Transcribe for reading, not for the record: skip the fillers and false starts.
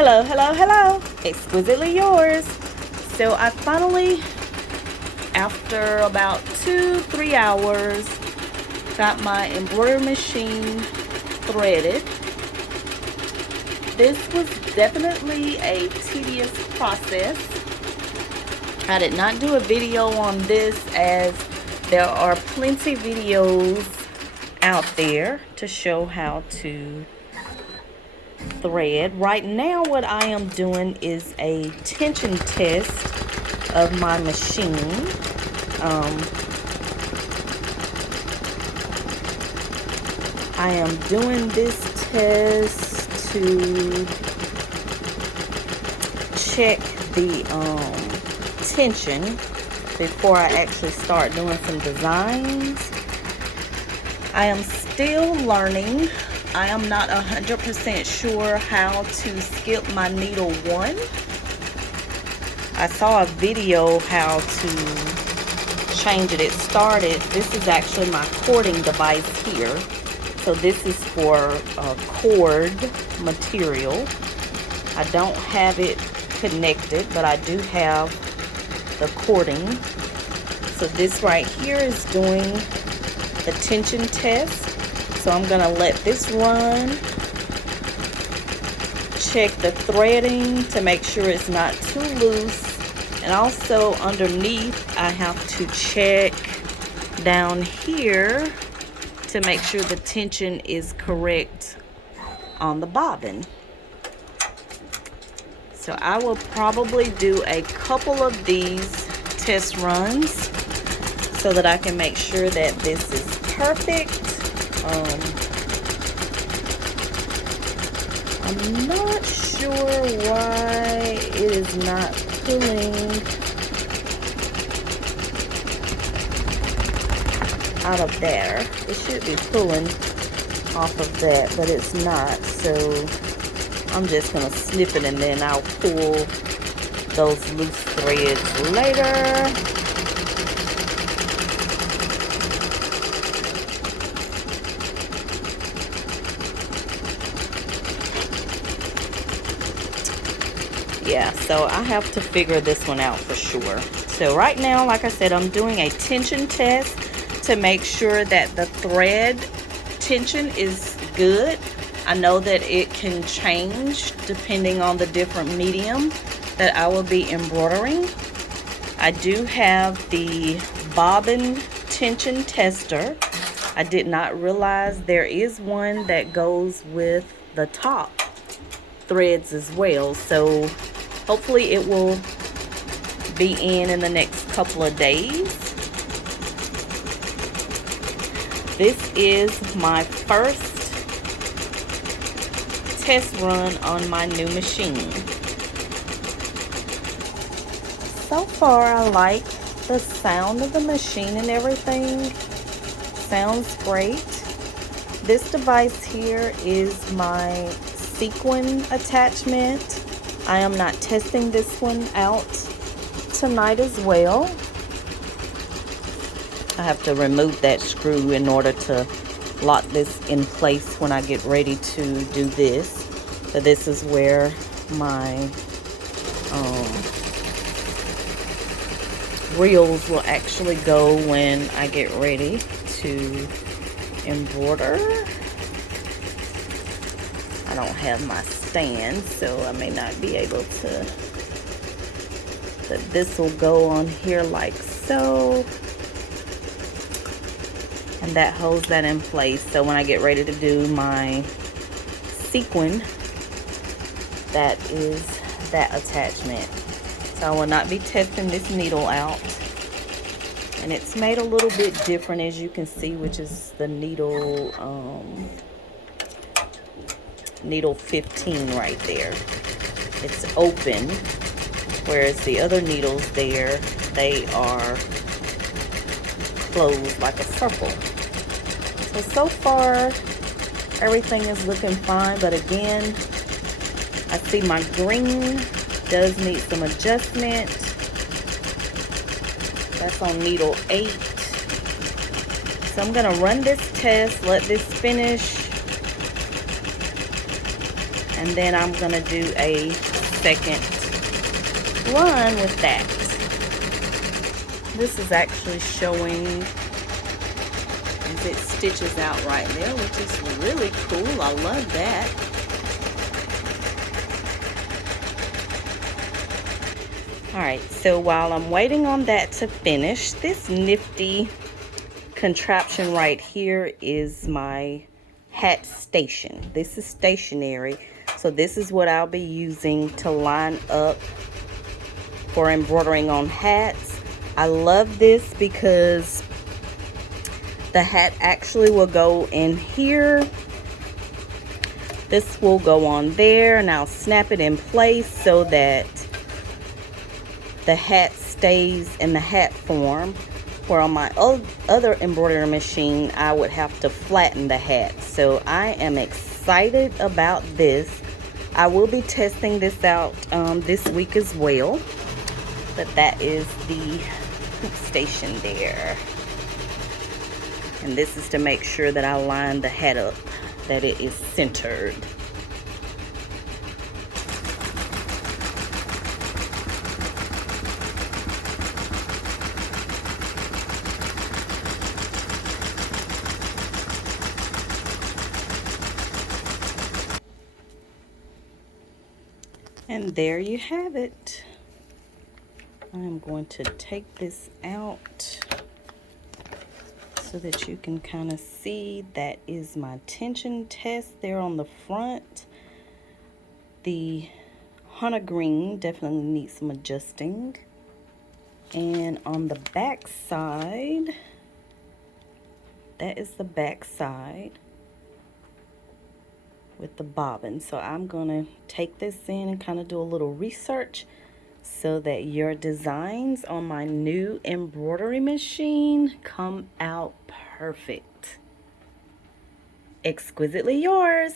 Hello, hello, hello. Exquisitely yours. So I finally, after about 2-3 hours, got my embroidery machine threaded. This was definitely a tedious process. I did not do a video on this as there are plenty videos out there to show how to thread. Right now what I am doing is a tension test of my machine. I am doing this test to check the tension before I actually start doing some designs. I am still learning. I am not 100% sure how to skip my needle 1. I saw a video how to change it. It started, this is actually my cording device here. So this is for cord material. I don't have it connected, but I do have the cording. So this right here is doing the tension test. So I'm gonna let this run, check the threading to make sure it's not too loose, and also underneath I have to check down here to make sure the tension is correct on the bobbin. So I will probably do a couple of these test runs so that I can make sure that this is perfect. I'm not sure why it is not pulling out of there. It should be pulling off of that, but it's not. So I'm just gonna snip it and then I'll pull those loose threads later. Yeah, so I have to figure this one out for sure. So right now, like I said, I'm doing a tension test to make sure that the thread tension is good. I know that it can change depending on the different medium that I will be embroidering. I do have the bobbin tension tester. I did not realize there is one that goes with the top threads as well. So hopefully it will be in the next couple of days. This is my first test run on my new machine. So far I like the sound of the machine and everything. Sounds great. This device here is my sequin attachment. I am not testing this one out tonight as well. I have to remove that screw in order to lock this in place when I get ready to do this. So this is where my reels will actually go when I get ready to embroider. I don't have my stand, so I may not be able to, but this will go on here like so, and that holds that in place. So when I get ready to do my sequin, that is that attachment. So I will not be testing this needle out, and it's made a little bit different, as you can see, which is the needle needle 15 right there. It's open, whereas the other needles there, they are closed like a circle. So far everything is looking fine, but again, I see my green does need some adjustment. That's on needle 8. So I'm gonna run this test, let this finish, And then I'm gonna do a second run with that. This is actually showing as it stitches out right there, which is really cool. I love that. Alright, so while I'm waiting on that to finish, this nifty contraption right here is my hat station. This is stationary, so this is what I'll be using to line up for embroidering on hats. I love this because the hat actually will go in here. This will go on there, and I'll snap it in place so that the hat stays in the hat form. Where on my other embroidery machine, I would have to flatten the hat. So I am excited about this. I will be testing this out this week as well. But that is the hoop station there. And this is to make sure that I line the hat up, that it is centered. And there you have it. I'm going to take this out so that you can kind of see that is my tension test there on the front. The hunter green definitely needs some adjusting. And on the back side, that is the back side with the bobbin. So I'm gonna take this in and kind of do a little research so that your designs on my new embroidery machine come out perfect. Exquisitely yours.